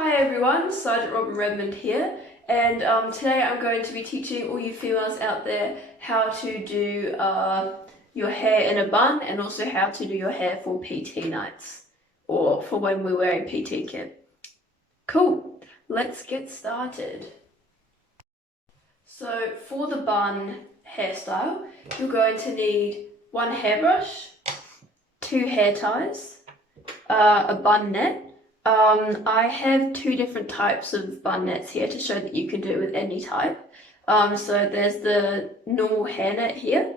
Hi everyone, Sergeant Robin Redmond here, and today I'm going to be teaching all you females out there how to do your hair in a bun and also how to do your hair for PT nights or for when we're wearing PT kit. Cool, let's get started. So for the bun hairstyle, you're going to need one hairbrush, two hair ties, a bun net. I have two different types of bun nets here to show that you can do it with any type. So there's the normal hair net here,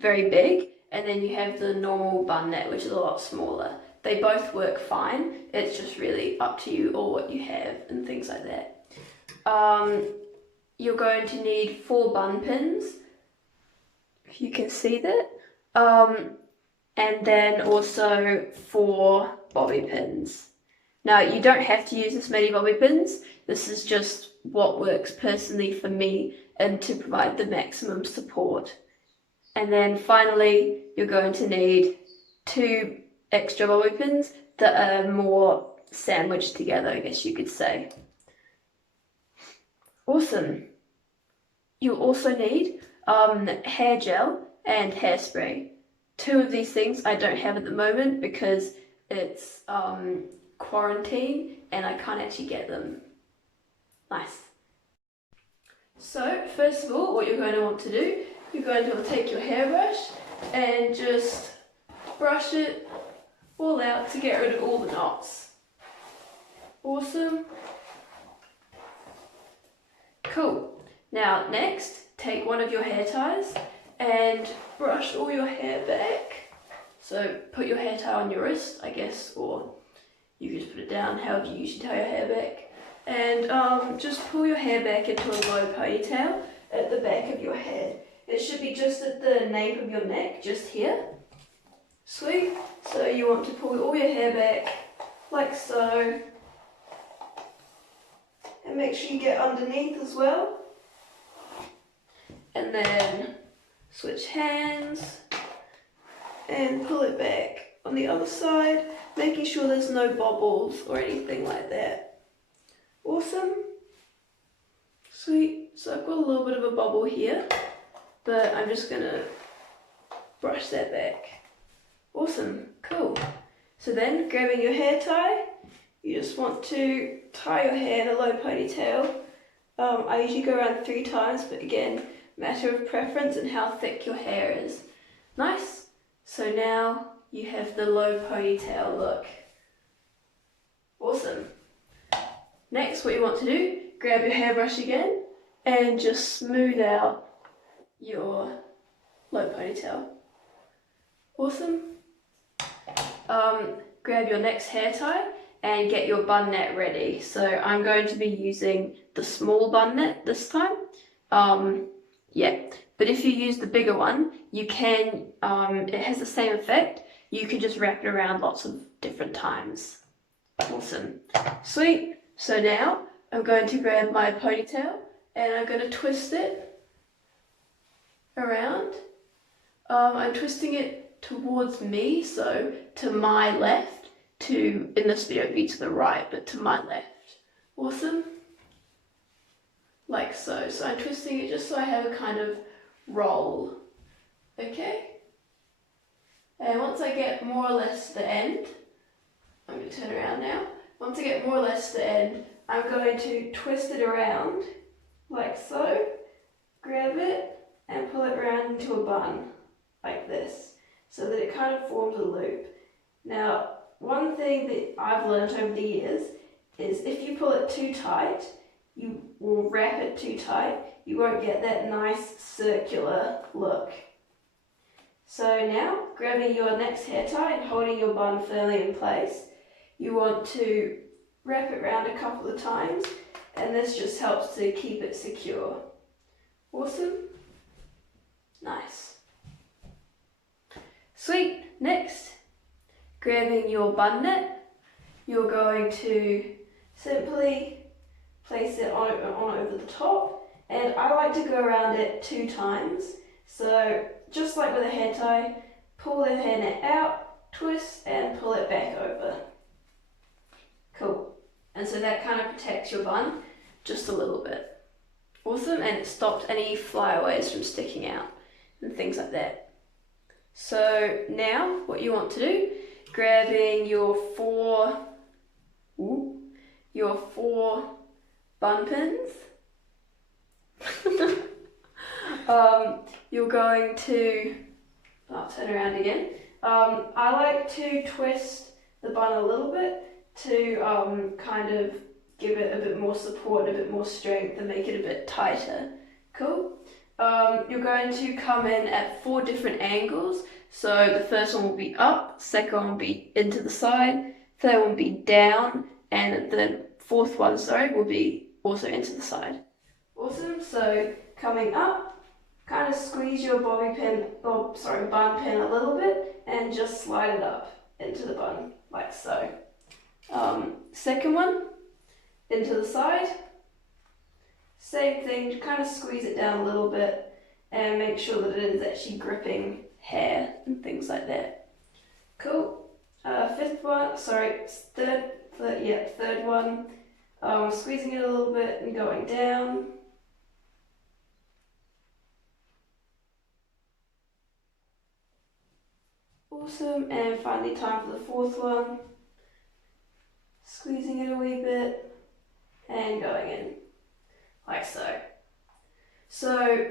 very big, and then you have the normal bun net, which is a lot smaller. They both work fine, it's just really up to you or what you have and things like that. You're going to need 4 bun pins, if you can see that, and then also 4 bobby pins. Now, you don't have to use this many bobby pins. This is just what works personally for me and to provide the maximum support. And then finally, you're going to need 2 extra bobby pins that are more sandwiched together, I guess you could say. Awesome. You'll also need hair gel and hairspray. 2 of these things I don't have at the moment because it's quarantine and I can't actually get them. Nice. So first of all, what you're going to want to do, you're going to want to take your hairbrush and just brush it all out to get rid of all the knots. Awesome. Cool. Now next, take one of your hair ties and brush all your hair back. So put your hair tie on your wrist, I guess, or you can just put it down however you usually tie your hair back. And just pull your hair back into a low ponytail at the back of your head. It should be just at the nape of your neck, just here. Sweet. So you want to pull all your hair back, like so. And make sure you get underneath as well. And then switch hands and pull it back on the other side, making sure there's no bobbles or anything like that. Awesome. Sweet. So I've got a little bit of a bobble here, but I'm just gonna brush that back. Awesome. Cool. So then, grabbing your hair tie, you just want to tie your hair in a low ponytail. I usually go around 3 times, but again, matter of preference and how thick your hair is. Nice. So now you have the low ponytail look. Awesome. Next, what you want to do, grab your hairbrush again and just smooth out your low ponytail. Awesome. Grab your next hair tie and get your bun net ready. So I'm going to be using the small bun net this time. Yeah, but if you use the bigger one, you can, it has the same effect. You can just wrap it around lots of different times. Awesome. Sweet. So now I'm going to grab my ponytail and I'm going to twist it around. I'm twisting it towards me, so to my left, in this video it'd be to the right, but to my left. Awesome. Like so. So I'm twisting it just so I have a kind of roll. Okay? And once I get more or less to the end, I'm going to turn around now. Once I get more or less to the end, I'm going to twist it around, like so, grab it, and pull it around into a bun, like this, so that it kind of forms a loop. Now, one thing that I've learned over the years is if you pull it too tight, you will wrap it too tight, you won't get that nice circular look. So now, grabbing your next hair tie and holding your bun firmly in place, you want to wrap it around a couple of times, and this just helps to keep it secure. Awesome. Nice. Sweet. Next, grabbing your bun net, you're going to simply place it on over the top, and I like to go around it 2 times. So just like with a hair tie, pull the hair net out, twist and pull it back over. Cool. and so that kind of protects your bun just a little bit. Awesome, and it stops any flyaways from sticking out and things like that. So now what you want to do, grabbing your four bun pins, you're going to, I'll turn around again. I like to twist the bun a little bit to kind of give it a bit more support and a bit more strength and make it a bit tighter. Cool? You're going to come in at 4 different angles. So the first one will be up, second one will be into the side, third one will be down, and the fourth one, will be also into the side. Awesome, so coming up, kind of squeeze your bun pin a little bit and just slide it up into the bun, like so. Second one, into the side. Same thing, kind of squeeze it down a little bit and make sure that it is actually gripping hair and things like that. Cool. Third one. Squeezing it a little bit and going down. Awesome, and finally time for the fourth one. Squeezing it a wee bit and going in, like so. So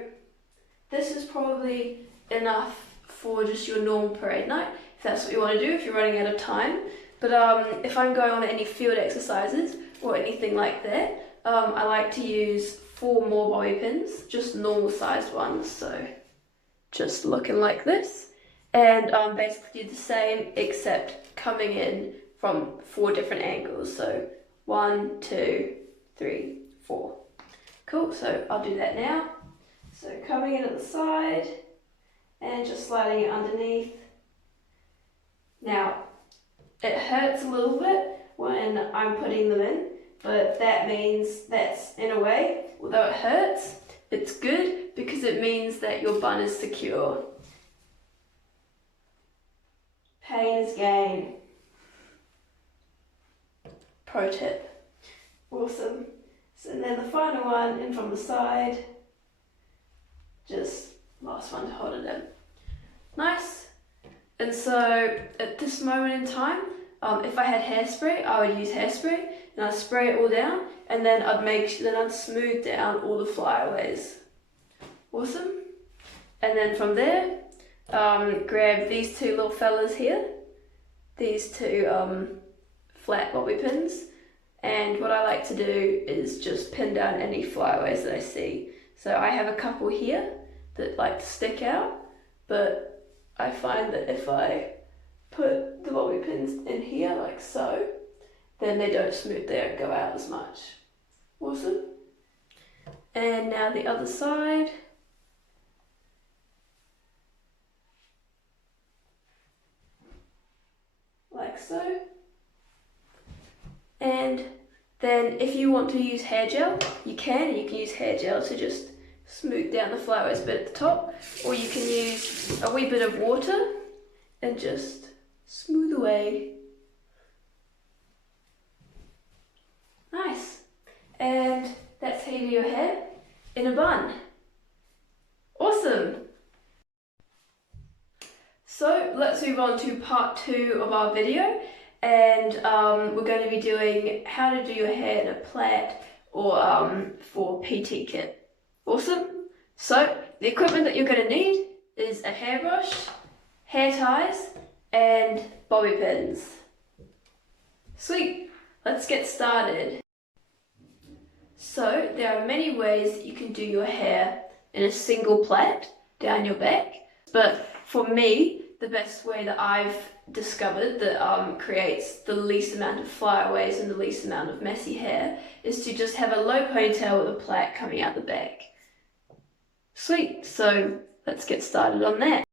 this is probably enough for just your normal parade night, if that's what you want to do, if you're running out of time. But if I'm going on any field exercises or anything like that, I like to use 4 more bobby pins, just normal sized ones, so just looking like this. And basically do the same, except coming in from 4 different angles. So 1, 2, 3, 4. Cool, so I'll do that now. So coming in at the side and just sliding it underneath. Now, it hurts a little bit when I'm putting them in, but that means that's, in a way, although it hurts, it's good because it means that your bun is secure. Pain is gain. Pro tip. Awesome. So then the final one in from the side. Just last one to hold it in. Nice. And so at this moment in time, if I had hairspray, I would use hairspray and I'd spray it all down, and then I'd smooth down all the flyaways. Awesome. And then from there, grab these 2 little fellas here, these 2 flat bobby pins, and what I like to do is just pin down any flyaways that I see. So I have a couple here that like to stick out, but I find that if I put the bobby pins in here like so, then they don't go out as much. Awesome. And now the other side. Like so. And then if you want to use hair gel, you can use hair gel to just smooth down the flyaways bit at the top, or you can use a wee bit of water and just smooth away. Nice. And that's how you do your hair in a bun. Awesome. So let's move on to part 2 of our video, and we're going to be doing how to do your hair in a plait or for PT kit. Awesome. So the equipment that you're going to need is a hairbrush, hair ties, and bobby pins. Sweet. Let's get started. So there are many ways that you can do your hair in a single plait down your back, but for me, the best way that I've discovered that creates the least amount of flyaways and the least amount of messy hair is to just have a low ponytail with a plait coming out the back. Sweet, so let's get started on that.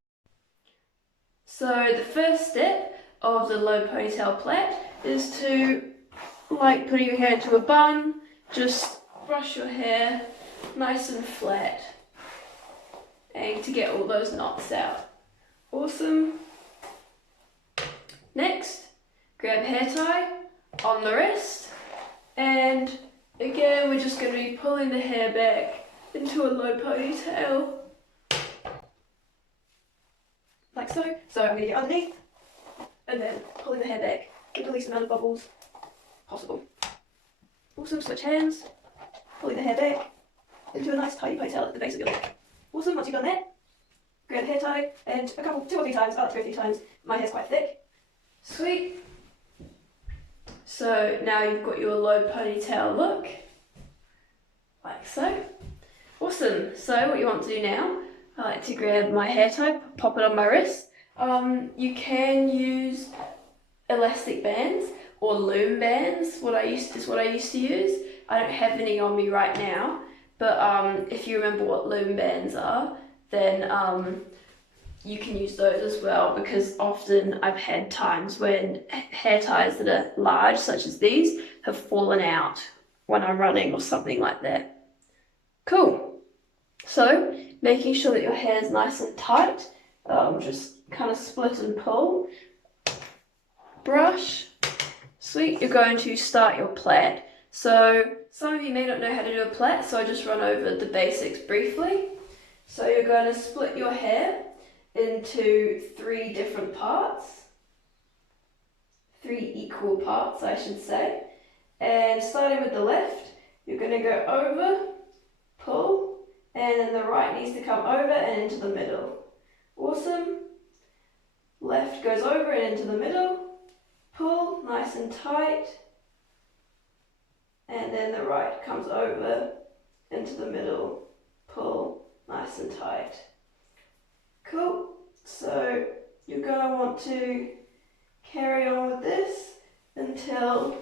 So the first step of the low ponytail plait is to, like putting your hair into a bun, just brush your hair nice and flat and to get all those knots out. Awesome. Next, grab a hair tie on the wrist And again, we're just going to be pulling the hair back into a low ponytail. Like so. So I'm going to get underneath and then pulling the hair back, get the least amount of bubbles possible. Awesome, switch hands, pulling the hair back into a nice tidy ponytail at the base of your neck. Awesome, once you've done that, grab a hair tie and two or three times, I like to go 3 times, my hair's quite thick. Sweet. So now you've got your low ponytail look, like so. Awesome, so what you want to do now, I like to grab my hair tie, pop it on my wrist. You can use elastic bands or loom bands, what I used to use. I don't have any on me right now, but if you remember what loom bands are, then you can use those as well, because often I've had times when hair ties that are large, such as these, have fallen out when I'm running or something like that. Cool. So, making sure that your hair is nice and tight, just kind of split and pull. Brush. Sweet, you're going to start your plait. So, some of you may not know how to do a plait, so I'll just run over the basics briefly. So you're going to split your hair into 3 different parts. 3 equal parts, I should say. And starting with the left, you're going to go over, pull, and then the right needs to come over and into the middle. Awesome. Left goes over and into the middle. Pull, nice and tight. And then the right comes over into the middle. Pull, nice and tight. Cool. So you're going to want to carry on with this until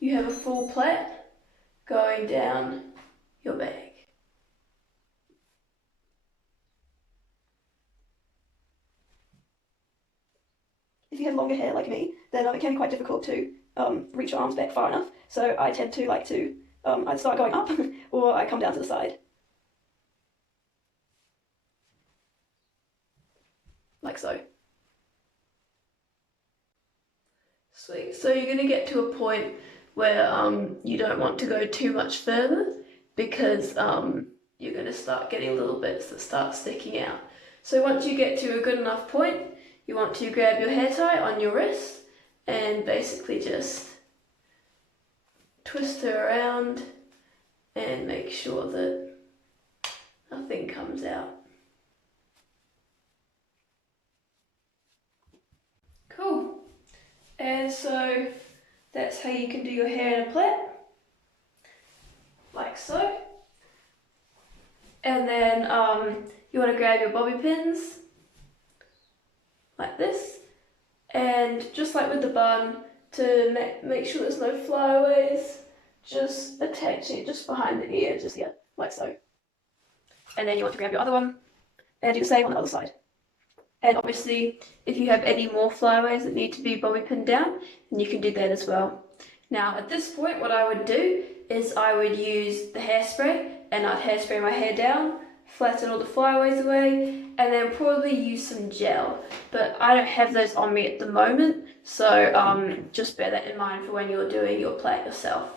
you have a full plait going down your bag. If you have longer hair like me, then it can be quite difficult to reach your arms back far enough. So I tend to like to either start going up or I come down to the side. Like so. Sweet. So you're going to get to a point where you don't want to go too much further, because you're going to start getting little bits that start sticking out. So once you get to a good enough point, you want to grab your hair tie on your wrist and basically just twist her around and make sure that nothing comes out. Cool. And so that's how you can do your hair in a plait, like so. And then you want to grab your bobby pins, like this, and just like with the bun, to make sure there's no flyaways, just attach it just behind the ear, just here, like so. And then you want to grab your other one and do the same on the other side. And obviously, if you have any more flyaways that need to be bobby pinned down, then you can do that as well. Now, at this point, what I would do is I would use the hairspray, and I'd hairspray my hair down, flatten all the flyaways away, and then probably use some gel. But I don't have those on me at the moment, so just bear that in mind for when you're doing your plait yourself.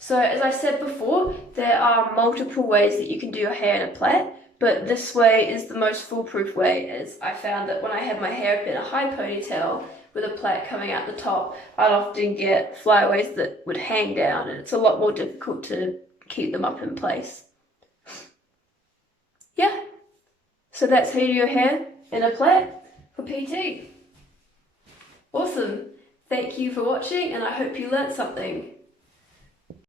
So as I said before, there are multiple ways that you can do your hair in a plait, but this way is the most foolproof way, as I found that when I had my hair up in a high ponytail with a plait coming out the top, I'd often get flyaways that would hang down, and it's a lot more difficult to keep them up in place. Yeah, so that's how you do your hair in a plait for PT. Awesome. Thank you for watching, and I hope you learnt something.